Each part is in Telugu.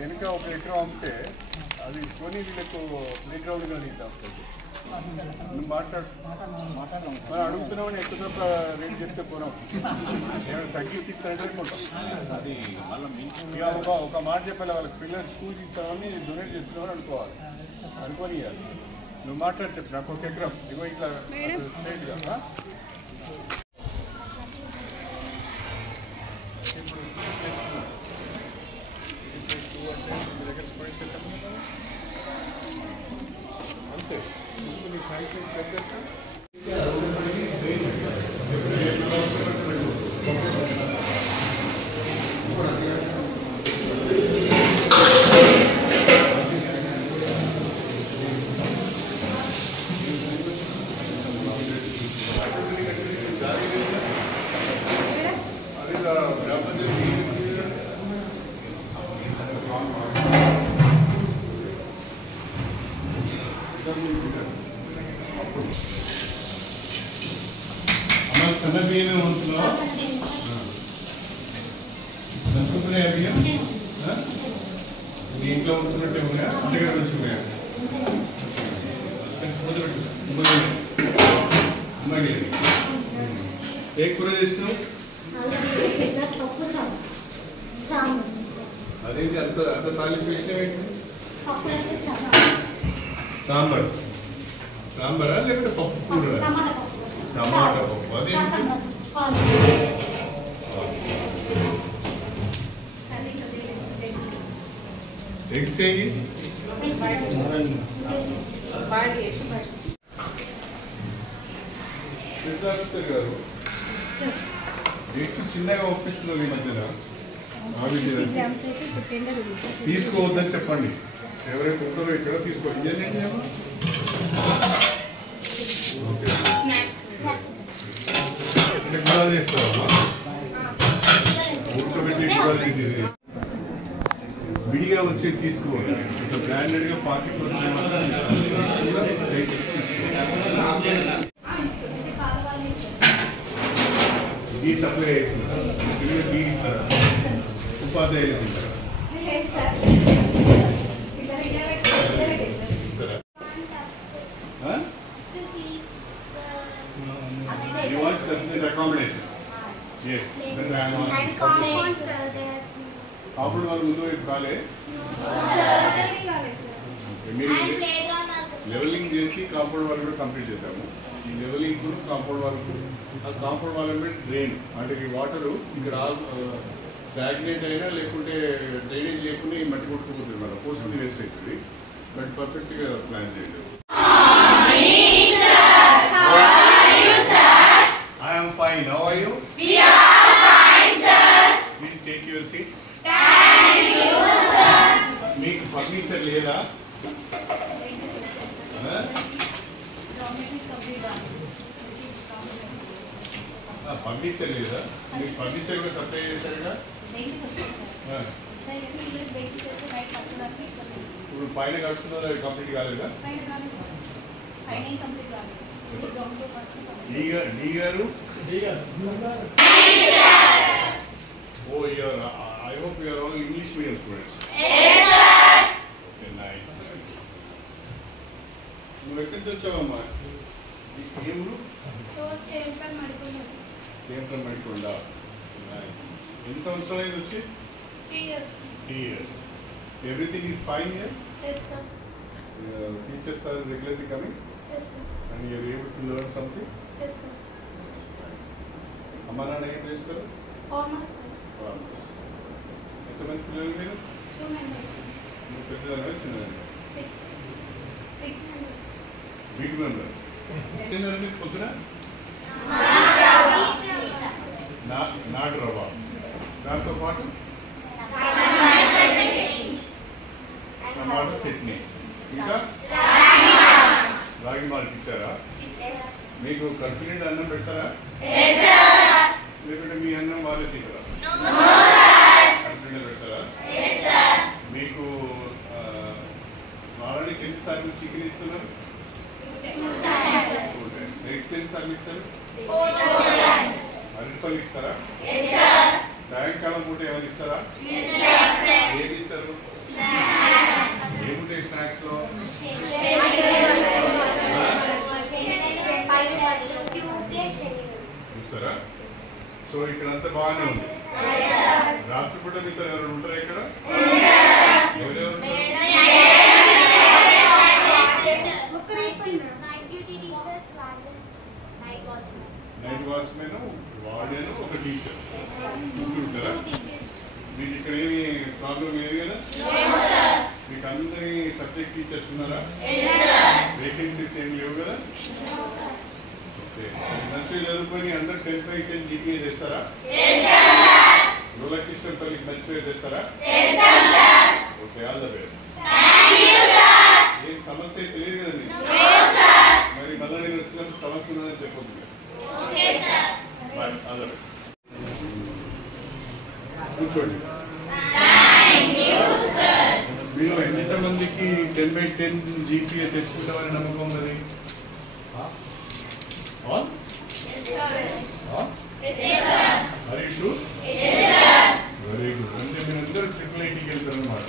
వెనక 1 ఎకరం అమ్మితే అది కొని వీళ్ళకు ప్లే గ్రౌండ్ కానీ నువ్వు మాట్లాడు మనం అడుగుతున్నామని ఎక్కువ తప్ప రేటు చెప్తే కొనం ఏమైనా తగ్గించి ఇస్తారంటే కొంటాం. అది ఇక ఒక మాట చెప్పాలి వాళ్ళకి పిల్లలు స్కూల్స్ ఇస్తామని డొనేట్ చేస్తున్నామని అనుకోని నువ్వు మాట్లాడి చెప్పు నాకు 1 ఎకరం ఇగో ఇట్లా స్ట్రైట్గా అంతే నీ ఫ్యాక్టరీ దగ్గర సన్నబియ్యం ఉంటున్నావా దంచుకున్నాయా బియ్యం మీ ఇంట్లో ఉంటున్నట్టే ఉన్నాయా దగ్గర దంచుకున్నాయా ఏ కూర చేసినావు అదేంటి అంత అంత తాలింపు వేసినావేంటి సాంబారా లేకపోతే పప్పు కూర టమాటా పప్పు అదేంటి ఎగ్స్ వేయి గారు ఎగ్స్ చిన్నగా ఒప్పిస్తున్నారు ఈ మధ్యన తీసుకోవద్దని చెప్పండి ఎవరైతే ఉంటారో ఇక్కడ తీసుకోండి గుడాలు చేస్తావా ఉడకబెట్టి గుడాలు చేసేది విడిగా వచ్చేది తీసుకోవాలి ఇట్లా బ్రాండెడ్ గా 40% ఈ సప్లై అవుతుంది బీ ఇస్తారా ఉపాధ్యాయులు ఉంటారా You want sufficient accommodation? Yes. Then I am asking. Compound, sir. Compound వాళ్ళు ముందు కాలే లెవెలింగ్ చేసి కాంపౌండ్ వాళ్ళు కూడా కంప్లీట్ చేద్దాము. ఈ లెవెలింగ్ కూడా కాంపౌండ్ వాళ్ళకు కాంపౌండ్ వాళ్ళ మీద డ్రైన్ అంటే ఈ వాటర్ ఇక్కడ స్టాగ్నేట్ అయినా లేకుంటే డ్రైనేజ్ లేకుండా ఈ మట్టి కొట్టుకుపోతుంది మన ఫోర్స్ఫుల్లీ వేస్ట్ అవుతుంది. బట్ పర్ఫెక్ట్గా ప్లాన్ చేయండి. I am fine. How are you? We are fine, sir. Please take your seat. Thank you, sir. మీకు ఫర్నిచర్ లేదా? ఫర్నిచర్ లేదా? మీకు ఫర్నిచర్ కూడా సప్లై చేశారుగా? ఇప్పుడు పైన కడుతున్నారు అది కంప్లీట్ కాలేదా? D garu Oh, I hope you are all English medium students. Yes, sir. Okay, nice. నువ్వు ఎక్కడి నుంచి వచ్చావమ్మా? ఏం ఊరు? Came from Madikonda. Nice. ఎన్ని సంవత్సరాలు అయింది వచ్చి? 3 years. 3 years. Everything is fine here? Yes, sir. Teachers are regularly coming? Yes, sir. And you are able to learn something? Yes, sir. Nice. అమ్మా నాన్న ఏం చేస్తారు? Farmers, sir. ఎంతమంది పిల్లలు మీరు? 2 members. నువ్వు పెద్దదానివా చిన్నదానివా? Big members. Big member. తిన్నారు మీరు పొద్దున? నాటు రవ్వ. దాంతో పాటు టమాటా చట్నీ. ఇంకా రాగి మాల్ట్ ఇచ్చారా? మీకు కడుపు నిండా అన్నం పెడతారా? లేకుంటే మీ అన్నం వాళ్ళే తింటారా? కడుపు నిండా పెడతారా? మీకు వారానికి ఎన్నిసార్లు చికెన్ ఇస్తున్నారు? 2 times. ఎగ్స్ ఎన్నిసార్లు ఇస్తారు? 4 times. అరటిపళ్ళు ఇస్తారా? సాయంకాలం పూట ఏమైనా ఇస్తారా? ఏమి ఇస్తారు? ఏముంటాయి స్నాక్స్ లో? ఇస్తారా? సో ఇక్కడంతా బాగానే ఉంది. రాత్రిపూట మీతో ఎవరు ఉంటారా ఇక్కడ? ఎవరెవరు? నైట్ వాచ్మెన్, వార్డెన్, ఒక టీచర్ ఉంటారా? మీకు ఇక్కడ ఏమి ప్రాబ్లం ఏమి కదా? మీకు అందరి సబ్జెక్ట్ టీచర్స్ ఉన్నారా? వేకెన్సీస్ ఏమి లేవు కదా? ఓకే, మంచిగా చదువుకొని అందరు 10/10 జీపీఏ చేస్తారా? రోలకిష్టంపల్లికి మంచి పేరు తెస్తారా? Okay, all the best. ఏం సమస్య తెలియదు కదా మీకు? మరి మళ్ళీ నేను వచ్చినప్పుడు సమస్య ఉందని చెప్పొద్దు. All the best. కూర్చోండి. మీరు ఎంతమందికి 10/10 జీపీఏ తెచ్చుకుంటామని నమ్మకం ఉన్నది? Harish very good. అంటే మీరందరూ 888కి వెళ్తారు అన్నమాట.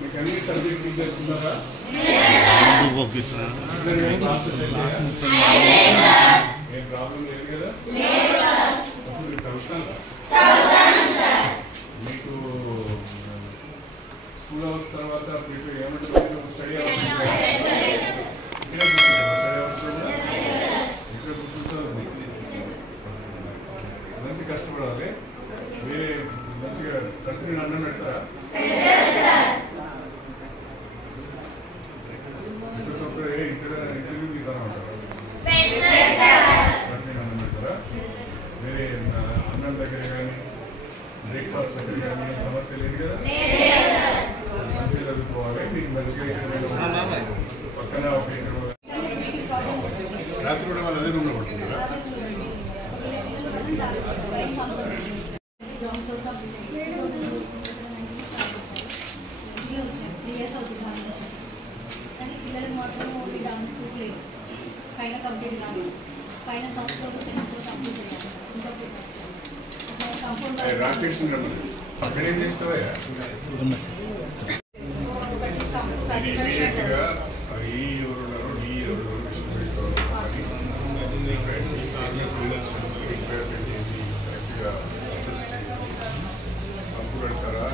మీకు అన్ని సబ్జెక్ట్ టీచర్స్ ఉన్నారా? ఏం ప్రాబ్లం లేదు కదా? అసలు మీరు చదువుతారా? మీకు స్కూల్ అవర్స్ తర్వాత మీకు ఏమంటారు? స్టడీ అవర్స్ ఇక్కడ కూర్చుంటారు. మంచి కష్టపడాలి. వేరే మంచిగా కంటిన్యూ అన్నం పెడతారా? ఇక్కడ ఇంటర్వ్యూ తీసానంటారా? కంటిన్యూ అన్నం పెడతారా? వేరే అన్నం దగ్గర కానీ బ్రేక్ఫాస్ట్ దగ్గర కానీ సమస్య లేదు కదా? మంచిగా చదువుకోవాలి. మీకు మంచిగా పక్కన రాత్రి కూడా వాళ్ళు అదే రూమ్లో పడుతుంటారా? పిల్లలకు మాత్రం ఓన్లీ డాక్టర్స్ లేవు. పైన కంప్లీట్ కాదు. పైన ఫస్ట్ ఒక సెంటర్ కంప్లీట్ చేయాలి. రాకేష్ అక్కడ ఏం చేస్తావా? ఇమీడియట్గా ఈ ఎవరున్నారో డి ఎవరు విషయం పెట్టుకోవాలి. కరెక్ట్గా అసిస్ట్ సంపు పెడతారా?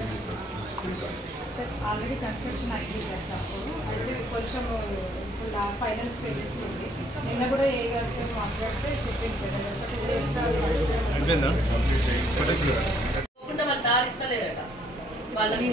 ఏం చేస్తారు? ఆల్రెడీ కన్స్ట్రక్షన్ అయింది సార్. సంపు అయితే కొంచెం ఫైనల్ స్టేజెస్ ఉంది. నిన్న కూడా ఏ గారితో మాట్లాడితే చెప్పింది సార్. 2 days వాళ్ళు దారిస్తలేరట వాళ్ళని